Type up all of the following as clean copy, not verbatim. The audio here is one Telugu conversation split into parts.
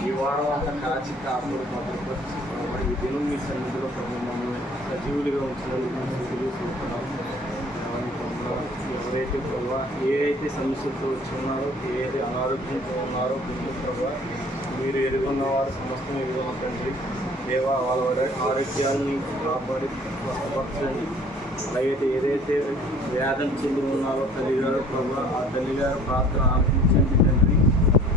ఈ వారం అంతా కాచి కాపుడు భద్రపరిచి ఈ దినం మీ సన్నిధిలో మమ్మల్ని సజీవులుగా ఉంచినందుకు ఎవరైతే ప్రభావ ఏ అయితే సమస్యలతో వచ్చి ఉన్నారో ఏది అనారోగ్యంతో ఉన్నారో గుండె ప్రభావ మీరు ఎరుగున్న వారు సమస్తం ఎరుగున్న తండ్రి దేవా వాళ్ళ ఆరోగ్యాన్ని కాపాడి స్వస్థపరచండి. అలాగైతే ఏదైతే వ్యాధం చెంది ఉన్నారో తల్లిగారు ప్రభావ ఆ తల్లిగారు ప్రార్థన ఆలకించండి తండ్రి.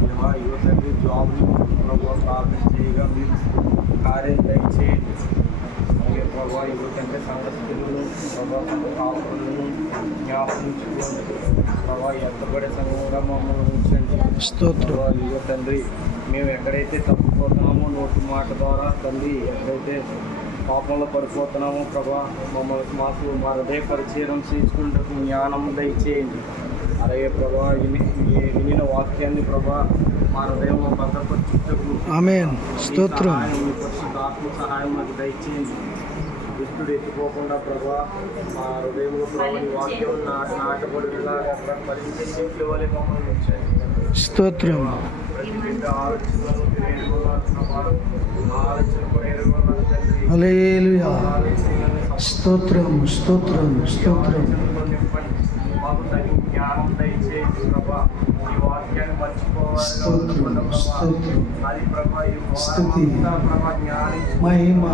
దేవా యువ తండ్రి జాబ్ని ప్రభావ ప్రార్థన చేయగా మీరు కార్యం దయచేయండి. అలాగే ప్రభావ యువతంటే సంఘస్థులను ప్రభావ కాపులను జ్ఞాపకించుకోండి. ప్రభావ ఎంతబడే సంఘంగా మమ్మల్ని ఉంచండి. స్తోత్రం యువ తండ్రి మేము ఎక్కడైతే తప్పిపోతున్నామో నోటి మాట ద్వారా తండ్రి ఎక్కడైతే పాపంలో పడిపోతున్నామో ప్రభా మమ్మల్ని మా హృదయ పరిచయం చేసుకుంటూ జ్ఞానం దయచేయండి. అలాగే ప్రభా వినిన వాక్యాన్ని ప్రభా మా హృదయంలో భద్రపరచుటకు ఆమేన్ స్తోత్రం ఆత్మ సహాయం మాకు దయచేయండి. దుష్టుడు ఎత్తిపోకుండా ప్రభా మా హృదయంలో ప్రభు వాక్యం నాటబడిలాగా ఫలించే చెట్లు వలె మమ్మల్ని ఉంచండి. స్తోత్రం హల్లెలూయా స్తోత్రం స్తోత్రం స్తోత్రం స్తోత్రం స్తోత్రం స్తుతి మహిమ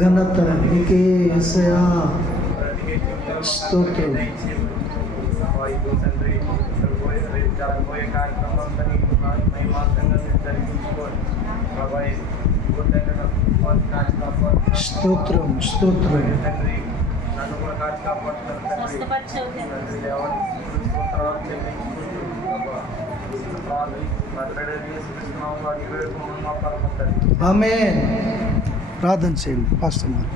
ఘనత నీకే యేసయ్యా. స్తోత్రం స్తోత్రం స్తోత్రం ఆమేన్. ప్రార్థన చేయండి పాస్టర్ గారు.